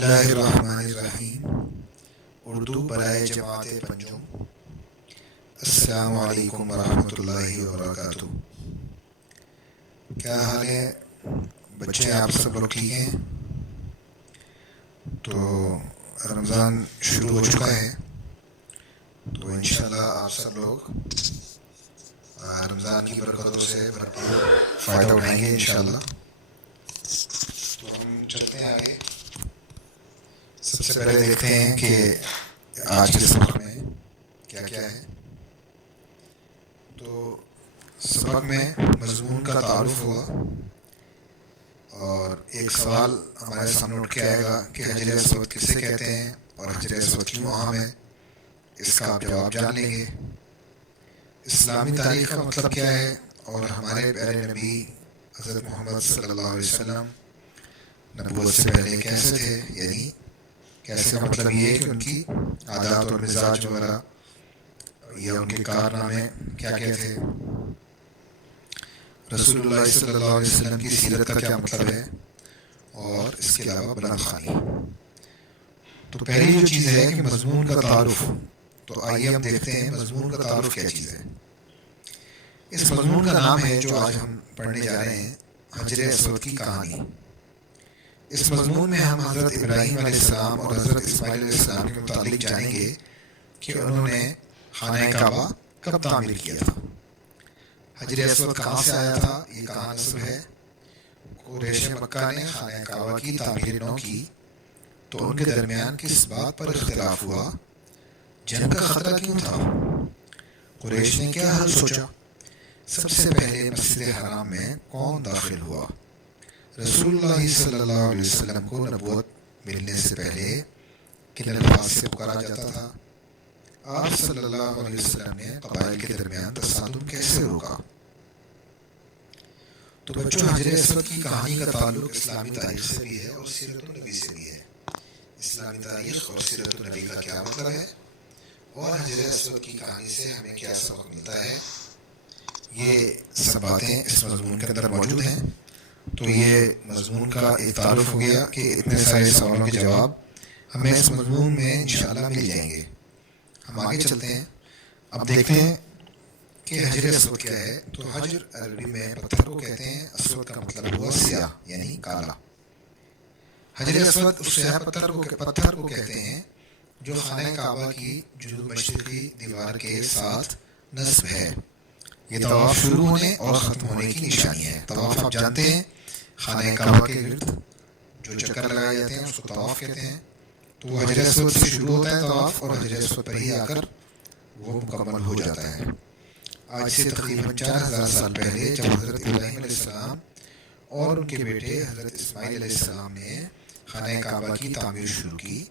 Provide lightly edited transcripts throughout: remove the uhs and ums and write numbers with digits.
اللہ الرحمن الرحیم اردو برائے جماعت پنجم۔ السلام علیکم ورحمۃ اللہ وبرکاتہ۔ کیا حال ہے بچے؟ آپ سب لوگ ٹھیک ہیں؟ تو رمضان شروع ہو چکا ہے، تو انشاءاللہ آپ سب لوگ رمضان کی برکتوں سے بھرپور فائدہ اٹھائیں گے انشاءاللہ۔ تو ہم چلتے ہیں آگے۔ سب سے پہلے دیکھتے ہیں کہ آج کے سبق میں کیا کیا ہے۔ تو سبق میں مضمون کا تعارف ہوا، اور ایک سوال ہمارے سامنے اٹھ کے آئے گا کہ حجر اسود کسے کہتے ہیں اور حجر اسود کیوں اہم ہے، اس کا آپ جواب جان لیں گے۔ اسلامی تاریخ کا مطلب کیا ہے، اور ہمارے پیارے نبی حضرت محمد صلی اللہ علیہ وسلم نبوت سے پہلے کیسے تھے، یعنی کیسے کا مطلب یہ ہے کہ ان کی عادات اور مزاج وغیرہ یا ان کے کارنامے کیا کیا تھے۔ رسول اللہ صلی اللہ علیہ وسلم کی سیرت کا کیا مطلب ہے، اور اس کے علاوہ بلند خوانی۔ تو پہلی جو چیز ہے کہ مضمون کا تعارف، تو آئیے ہم دیکھتے ہیں مضمون کا تعارف کیا چیز ہے۔ اس مضمون کا نام ہے جو آج ہم پڑھنے جا رہے ہیں، حجر اسود کی کہانی۔ اس مضمون میں ہم حضرت ابراہیم علیہ السلام اور حضرت اسماعیل علیہ السلام کے متعلق جانیں گے کہ انہوں نے خانہ کعبہ کب تعمیر کیا تھا، حجر اسود کہاں سے آیا تھا، یہ کہاں نسب ہے۔ قریش مکہ نے خانہ کعبہ کی تعمیر نو کی تو ان کے درمیان کس بات پر اختلاف ہوا، جنگ کا خطرہ کیوں تھا، قریش نے کیا حل سوچا، سب سے پہلے مسجد حرام میں کون داخل ہوا۔ رسول اللہ صلی اللہ علیہ وسلم کو نبوت ملنے سے پہلے کن الفاظ سے پکارا جاتا تھا۔ آپ صلی اللہ علیہ وسلم نے قبائل کے درمیان تصادم کیسے روکا۔ تو بچوں، حجر اسود کی کہانی کا تعلق اسلامی تاریخ سے بھی ہے اور سیرت النبی سے بھی ہے۔ اسلامی تاریخ اور سیرت النبی کا کیا مطلب ہے، اور حجر اسود کی کہانی سے ہمیں کیا سبق ملتا ہے، یہ سب باتیں اس مضمون کے اندر موجود ہیں۔ تو یہ مضمون کا ایک تعارف ہو گیا کہ اتنے سارے سوالوں کے جواب ہمیں اس مضمون میں انشاءاللہ مل جائیں گے۔ ہم آگے چلتے ہیں، اب دیکھتے ہیں کہ حجر اسود کیا ہے۔ تو حجر عربی میں پتھر کو کہتے ہیں، اسود کا مطلب ہوا سیاہ یعنی کالا۔ حجر اسود اس سیاہ پتھر کو کہتے ہیں جو خانہ کعبہ کی جنوب مشرقی دیوار کے ساتھ نصب ہے۔ یہ طواف شروع ہونے اور ختم ہونے کی نشانی ہے۔ طواف آپ جانتے ہیں، خانہ کعبہ کے گرد جو چکر لگائے جاتے ہیں اس کو طواف کہتے ہیں۔ تو وہ حجر اسود سے شروع ہوتا ہے طواف، اور حجر اسود پر ہی آ کر وہ مکمل ہو جاتا ہے۔ آج سے تقریباً 4000 سال پہلے جب حضرت ابراہیم علیہ السلام اور ان کے بیٹے حضرت اسماعیل علیہ السلام نے خانہ کعبہ کی تعمیر شروع کی،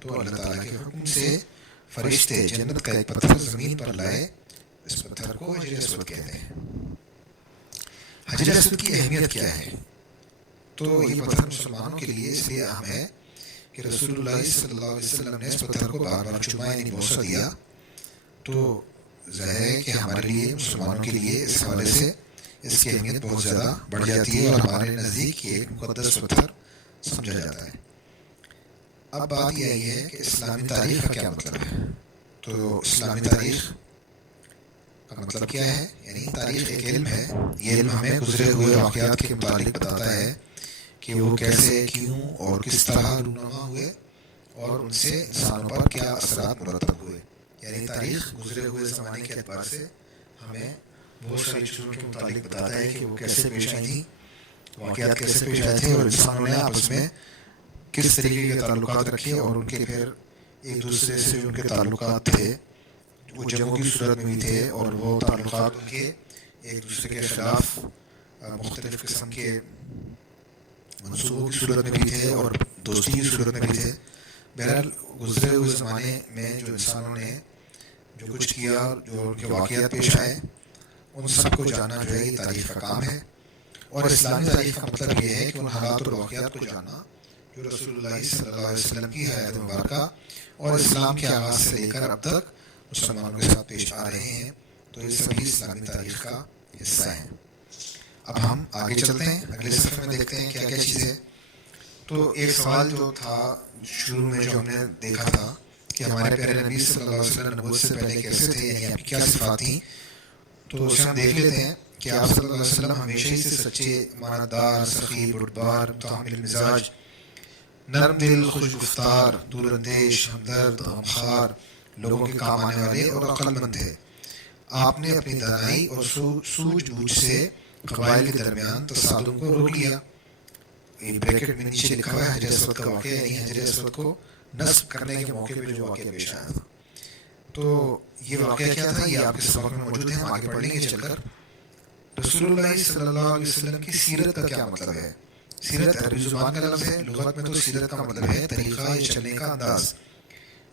تو اللہ تعالیٰ کے حکم سے فرشتے جنت کا ایک پتھر زمین پر لائے، اس پتھر کو حجر اسود کہتے ہیں۔ حجر اسود کی اہمیت کیا ہے؟ تو یہ پتھر مسلمانوں کے لیے اس لیے اہم ہے کہ رسول اللہ صلی اللہ علیہ وسلم نے اس پتھر کو بار بار چوما یعنی بوسہ دیا، تو ظاہر ہے کہ ہمارے لیے مسلمانوں کے لیے اس حوالے سے اس کی اہمیت بہت زیادہ بڑھ جاتی ہے، اور ہمارے نزدیک یہ ایک مقدس پتھر سمجھا جاتا ہے۔ اب بات یہ آئی ہے کہ اسلامی تاریخ کا کیا مطلب ہے۔ تو اسلامی تاریخ کا مطلب کیا ہے، یعنی تاریخ ایک علم ہے، یہ علم ہمیں گزرے ہوئے واقعات کے متعلق بتاتا ہے کہ وہ کیسے، کیوں اور کس طرح رونما ہوئے، اور ان سے انسانوں پر کیا اثرات مرتب ہوئے۔ یعنی تاریخ گزرے ہوئے زمانے کے اعتبار سے ہمیں بہت ساری چیزوں کے متعلق بتاتا ہے کہ وہ کیسے پیش آئی تھیں، واقعات کیسے پیش آئے تھے، اور انسانوں نے آپس میں کس طریقے کے تعلقات رکھے، اور ان کے پھر ایک دوسرے سے جو ان کے تعلقات تھے وہ جنگوں کی صورت میں بھی تھے، اور وہ تعلقات ان کے ایک دوسرے کے خلاف مختلف قسم کے منصوبوں کی صورت میں بھی تھے، اور دوستی کی صورت میں بھی تھے۔ بہرحال گزرے ہوئے زمانے میں جو انسانوں نے جو کچھ کیا، جو ان کے واقعات پیش آئے، ان سب کو جاننا جو ہے یہ تاریخ کا کام ہے۔ اور اسلامی تاریخ کا مطلب یہ ہے کہ ان حالات اور واقعات کو جاننا جو رسول اللہ صلی اللہ علیہ وسلم کی حیات مبارکہ اور اسلام کے آغاز سے لے کر اب تک مسلمانوں کے ساتھ پیش آ رہے ہیں، تو یہ سبھی اسلامی تاریخ کا حصہ ہیں۔ اب ہم آگے چلتے ہیں، اگلے صفحے میں دیکھتے ہیں کیا کیا چیزیں۔ تو ایک سوال جو تھا شروع میں جو ہم نے دیکھا تھا کہ ہمارے پیارے نبی صلی اللہ علیہ وسلم نبوت سے پہلے کیسے تھے، یعنی آپ کی کیا صفات تھیں، تو اسے ہم دیکھ لیتے ہیں کہ آپ صلی اللہ علیہ وسلم ہمیشہ ہی سے سچے، امانتدار، سخی، بردبار، متحمل مزاج، نرم دل، خوش گفتار، دور اندیش، ہمدرد، غمخوار، لوگوں کے کام آنے والے اور عقل مند تھے۔ آپ نے اپنی دانائی اور سوجھ بوجھ سے قبائل کے درمیان تصادم کو روک لیا۔ یہ بریکٹ میں نیچے لکھا ہوا ہے حجر اسود کا واقعہ، یعنی حجر اسود کو نصب کرنے کے موقع پہ جو واقعہ پیش آیا تھا۔ تو یہ واقعہ کیا تھا، یہ آپ کے سبق میں موجود ہے، ہم آگے پڑھ لیں گے چل کر۔ رسول اللہ صلی اللہ علیہ وسلم کی سیرت کا کیا مطلب ہے؟ سیرت عربی زبان کا لفظ ہے، لغت میں تو سیرت کا مطلب ہے طریقہ یا چلنے کا انداز،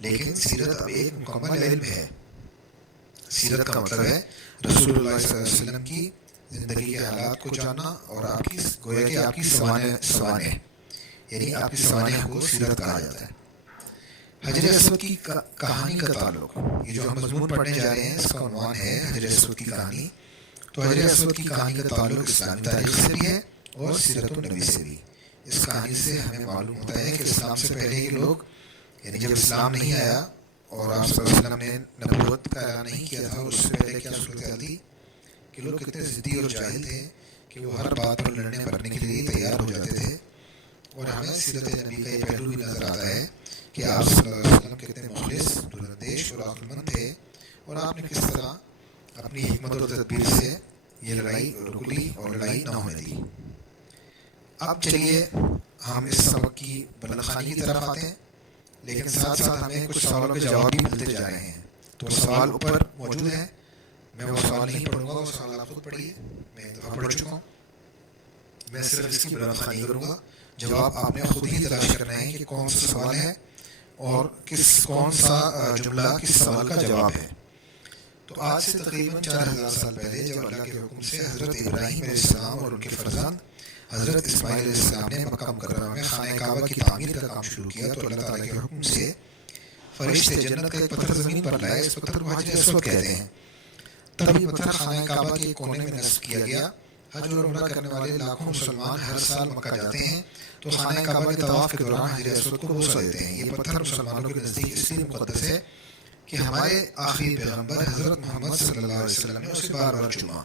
لیکن سیرت اب ایک مکمل علم ہے۔ سیرت کا مطلب ہے رسول اللہ صلی اللہ علیہ وسلم کی زندگی کے حالات کو جاننا اور آپ کی گویا کہ آپ کی سوانح، یعنی آپ کی سوانح کو سیرت کہا جاتا ہے۔ حجر اسود کی کہانی کا تعلق، یہ جو ہم مضمون پڑھنے جا رہے ہیں اس کا عنوان ہے حجر اسود کی کہانی۔ تو حجر اسود کی کہانی کا تعلق اسلامی تاریخ سے بھی ہے اور سیرت النبی سے بھی۔ اس کہانی سے ہمیں معلوم ہوتا ہے کہ اسلام سے پہلے کے لوگ، یعنی جب اسلام نہیں آیا اور آپ صلی اللہ علیہ وسلم نے نبوت کا اعلان نہیں کیا تھا، اس سے پہلے کیا صورتحال تھی کہ لوگ کتنے ضدی اور جاہل تھے کہ وہ ہر بات پر لڑنے مرنے کے لیے تیار ہو جاتے تھے۔ اور ہمیں سیرت نبی کا یہ پہلو بھی نظر آتا ہے کہ آپ صلی اللہ علیہ وسلم کتنے مخلص، دوراندیش اور عقل مند تھے، اور آپ نے کس طرح اپنی حکمت و تدبیر سے یہ لڑائی روک لی اور لڑائی نہ ہونے دی۔ اب چلیے ہم اس سبق کی بلند خوانی کی طرف آتے ہیں، لیکن ساتھ ساتھ ہمیں کچھ سوالوں کے جواب بھی ملتے جا رہے ہیں۔ تو سوال اوپر موجود ہیں، میں وہ سوال نہیں پڑھوں گا، وہ سوال آپ خود پڑھیے، میں ایک دفعہ پڑھ چکا ہوں۔ میں صرف اس کی بلند خوانی کروں گا، جواب آپ نے خود ہی تلاش کرنا ہے کہ کون سا سوال ہے اور کون سا جملہ کس سوال کا جواب ہے۔ تو آج سے تقریباً 4000 سال پہلے جب اللہ کے حکم سے حضرت ابراہیم علیہ السلام اور ان کے فرزند حضرت اسماعیل علیہ السلام نے مکہ مکرمہ میں خانہ کعبہ کی تعمیر کا کام شروع کیا، تو اللہ تعالیٰ کے حکم سے فرشتے جنت کا ایک پتھر زمین پر لائے، اس پتھر کو حجر اسود کہتے ہیں۔ تب یہ پتھر خانہ کعبہ کے کونے میں نصب کیا گیا۔ حج اور عمرہ کرنے والے لاکھوں مسلمان ہر سال مکہ جاتے ہیں تو خانہ کعبہ کے طواف کے دوران حجر اسود کو بوسہ دیتے ہیں۔ یہ پتھر مسلمانوں کے نزدیک اس لیے مقدس ہے کہ ہمارے آخری پیغمبر حضرت محمد صلی اللہ علیہ وسلم نے اسے بار بار چوما۔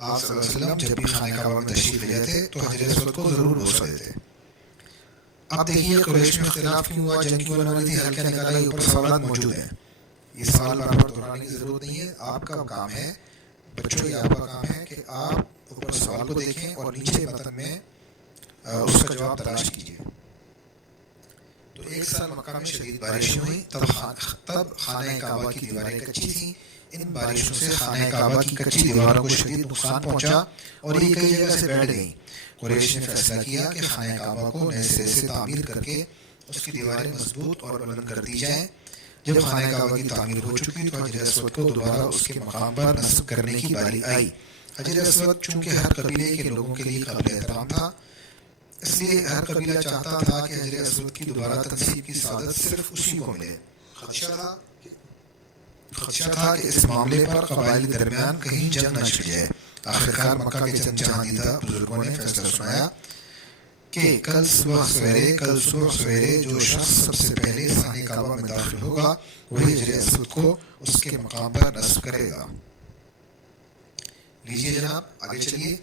آپ صلی اللہ علیہ وسلم جب بھی خانہ کعبہ میں تشریف لے جاتے تو حجر اسود کو ضرور بوسہ دیتے۔ اب دیکھیے قریش میں اختلاف کیوں ہوا، جنگ کیوں ہونے والی تھی، حل کیا نکالا، یہ اوپر سوالات موجود ہیں۔ یہ سوال بار بار دہرانے کی ضرورت نہیں ہے، آپ کا کام ہے بچوں، یہ آپ کا کام ہے کہ آپ اوپر سوال کو دیکھیں اور نیچے متن میں اس کا جواب تلاش کیجیے۔ تو ایک سال مکہ میں شدید بارشیں ہوئیں، تب خانہ کعبہ کی دیواریں کچی تھیں۔ ان بارشوں سے خانہ کعبہ کی کچی دیواروں کو شدید نقصان پہنچا اور یہ کئی جگہ سے بیٹھ گئیں۔ قریش نے فیصلہ کیا کہ خانہ کعبہ کو نئے سرے سے تعمیر کر کے اس کی دیواریں مضبوط اور بلند کر دی جائیں۔ جب خانہ کعبہ کی تعمیر ہو چکی تو حجر اسود کو دوبارہ اس کے مقام پر نصب کرنے کی باری آئی۔ حجر اسود چونکہ ہر قبیلے کے لوگوں کے لیے قابل احترام تھا، اس لیے ہر قبیلہ چاہتا تھا کہ حجر اسود کی دوبارہ تنصیب کی سعادت صرف اسی کو ملے۔ خدشہ تھا کہ اس معاملے پر قبائل کے درمیان کہیں جنگ نہ چھڑ جائے۔ آخرکار مکہ کے چند جہاندیدہ بزرگوں نے فیصلہ سنایا کہ کل صبح سویرے جو شخص سب سے پہلے خانہ کعبہ میں داخل ہوگا وہی حجر اسود کو اس کے مقام پر نصب کرے گا۔ لیجیے جناب آگے چلیے۔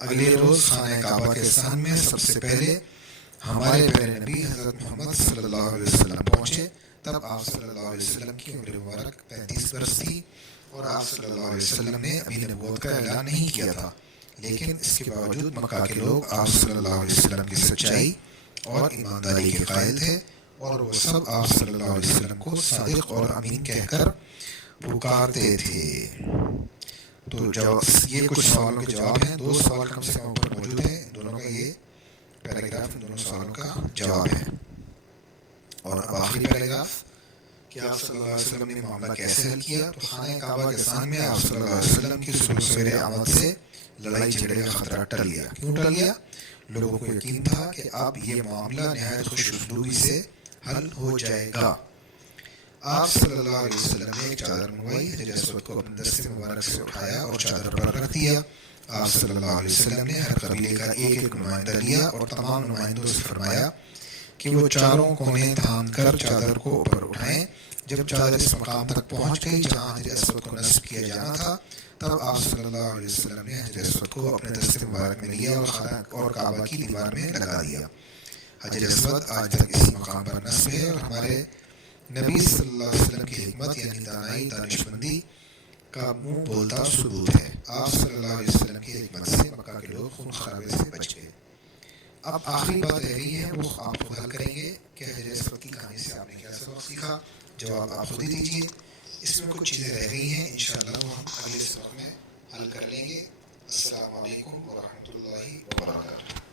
اگلے روز خانہ کعبہ کے صحن میں سب سے پہلے ہمارے پیارے نبی حضرت محمد صلی اللہ علیہ وسلم پہنچے۔ تب آپ صلی اللہ علیہ وسلم کی عمر مبارک 35 برس تھی اور آپ صلی اللہ علیہ وسلم نے ابھی نبوت کا اعلان نہیں کیا تھا، لیکن اس کے باوجود مکہ کے لوگ آپ صلی اللہ علیہ وسلم کی سچائی اور ایمانداری کے قائل تھے اور وہ سب آپ صلی اللہ علیہ وسلم کو صادق اور امین کہہ کر پکارتے تھے۔ تو یہ کچھ سوالوں کے جواب ہیں، 2 سوال کم سے کم اوپر موجود ہیں، دونوں کا یہ پیراگراف دونوں سوالوں کا جواب ہے۔ اور اب آخری پیراگراف کہ آپ صلی اللہ علیہ وسلم نے معاملہ کیسے حل کیا۔ تو خانہ کعبہ کے صحن میں آپ صلی اللہ علیہ وسلم کی صبح سویرے آمد سے لڑائی جھگڑے کا خطرہ ٹل گیا۔ کیوں ٹل گیا؟ لوگوں کو یقین تھا کہ اب یہ معاملہ نہایت خوش اسلوبی سے حل ہو جائے گا۔ آپ صلی اللہ علیہ وسلم نے ایک چادر منگوائی، حجر اسود کو اپنے دستے مبارک سے اٹھایا اور چادر پر رکھ دیا آپ صلی اللہ علیہ وسلم نے ہر قبیلے کا ایک ایک نمائندہ لیا اور تمام نمائندوں سے فرمایا کہ وہ چاروں کونے تھام کر چادر کو اوپر اٹھائیں۔ جب چادر اس مقام تک پہنچ گئی جہاں حجر اسود کو نصب کیا جانا تھا، تب آپ صلی اللہ علیہ وسلم نے حجر اسود کو اپنے دست مبارک میں لیا اور کعبہ کی دیوار میں لگا دیا۔ حجر اسود آج تک اسی مقام پر نصب ہے اور ہمارے نبی صلی اللہ علیہ وسلم کی حکمت یعنی دانائی دانشمندی کا منہ بولتا ثبوت ہے۔ آپ صلی اللہ علیہ وسلم کی حکمت سے مکہ کے لوگ خون خرابے سے بچ گئے۔ اب آخری بات رہ گئی ہے، وہ آپ خود حل کریں گے کہ حجر اسود کی کہانی سے آپ نے کیا سبق سیکھا۔ جواب آپ خود ہی دیجیے۔ اس میں کچھ چیزیں رہ گئی ہیں، انشاءاللہ وہ ہم اگلے سبق میں حل کر لیں گے۔ السلام علیکم ورحمۃ اللہ وبرکاتہ۔